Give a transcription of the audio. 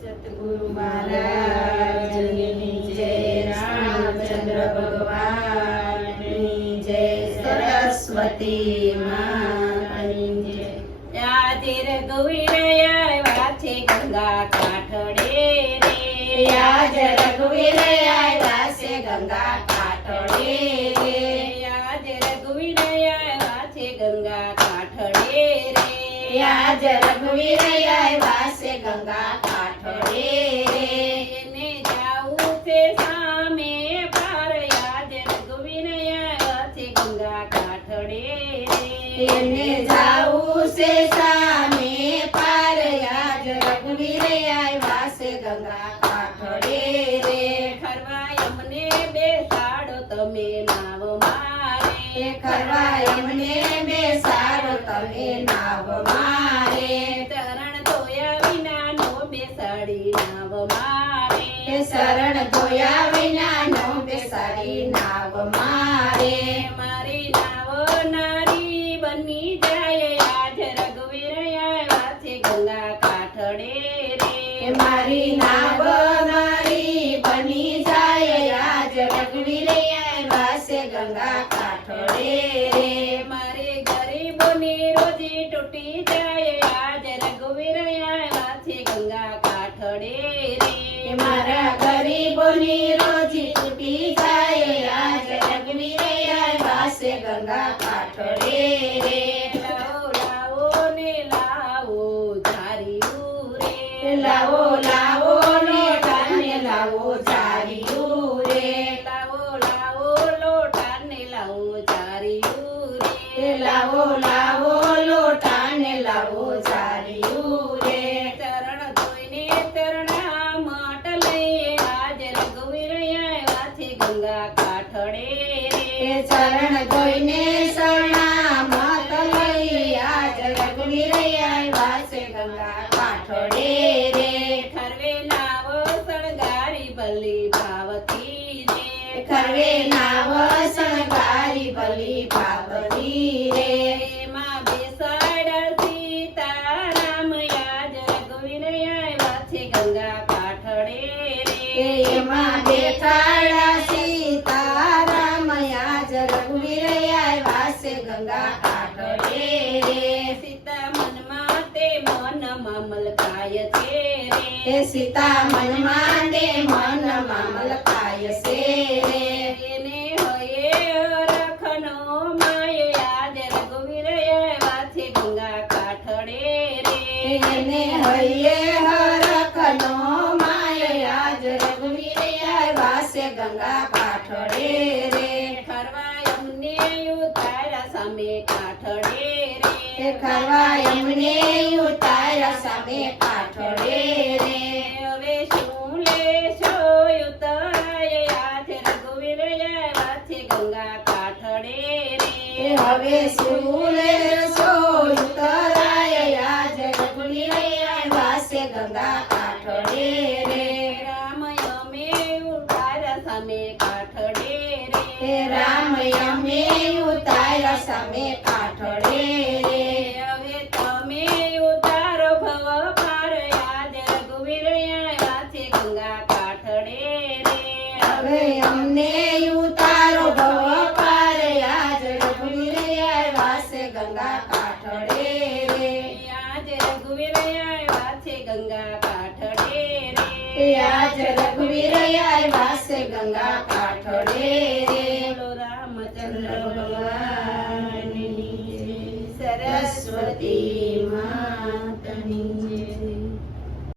સતગુરુ મહારાજની જય રામચંદ્ર ભગવાનની જય સરસ્વતી માતાની જય યાદે રઘુવીરયા છે ગંગા કાઠડે રે, યાદ રઘુવીર આવ્યા છે ગંગા કાઠડે રે યાદ રઘુવીરયા છે ગંગા કાઠડે રે યાદ રઘુવીર આવ્યા છે ગંગા એને જાવું છે સામે પાર યાદ રઘુવીર આવ્યા છે ગંગા કાઠડે. રે ખરવા અમને બેસાડો તમે નાવ મારે. એ કરવા એમને બેસાડો તમે નાવ મારે ચરણ ધોયા વિના નો બેસાડી નાવ મારે એ શરણ ધોયા વિના નો બેસારી નાવ મારે. મારી નાવ નારી બની જાય આજ રઘુવીર આવ્યા છે ગંગા કાઠડે રે. મારી નાવ મારી બની જાય આજ રઘુવીર આવ્યા છે ગંગા કાઠડે રે. મારે ગરીબોની રોજી તૂટી જાય ગરીબોની રોજી તૂટી જાય. આજ રઘુવીર આવ્યા છે ગંગા કાઠોડે રે લાવો લાવો ને લાવો ધાર્યું રે લાવો લાવો લોટાને લાવો ચાર્યું રે લાવો લાવો લોટાને લાવો ધાર્યું એ રે લાવો લાવો લોટાને લાવો ચાર્યું રે ચરણ ધોઈને ચરણા માટ લઈએ આજ રઘુવીર આવ્યા છે ગંગા કાઠડે ચરણ ધોઈને શરણા માત લઈ આજ રઘુવીર આવ્યા છે ગંગા કાઠોડે રે. ખરવે નાવ શણગારી બલી ભાવતી રે. ખરવે નાવ શણગારી બલી ભાવતી રે. એમાં બેસાડ સીતારામ યાદ રઘુવીર આવ્યા છે ગંગા કાઠડે એ રે. એમાં બેઠાડા સીતારામ આજ રઘુવીર આવ્યા કાઠોડે સીતા મનમાં તે મનમાં મલકાય છે એને હોય રખનો માય યાદ રઘુવીર ગંગા કાઠડે રે. એને હૈયે હરખનો માય આજ રઘુવીર છે ગંગા કાઠોડે રે ખરવા એમને ઉતારા સામે કાઠડે ખરવા એમને ઉતાર્યા સામે કાઠોડે રે. હવે શું લેશો? ઉતરાય યાદ રઘુવીર છે ગંગા કાઠડે એ રે હવે શું લેશો? ઉતરાય આજ રઘુવીર છે ગંગા કાઠોડે રે. રામ અમે ઉતારા સામે કાઠડે રે. રામ અમે ઉતાર્યા સામે કાઠોડે રે હવે તમે ઉતારો ભવ પાર યાદ રઘુવીર આવ્યા છે ગંગા કાઠડે રે હવે અમને ઉતારો ભવ પાર આજ રઘુવીર આવ્યા છે ગંગા કાઠોડે રે આજ રઘુવીર આવ્યા છે ગંગા કાઠડે રે. આજ રઘુવીર આવ્યા છે ગંગા કાઠોડે રે. રામચંદ્ર ભગવાનની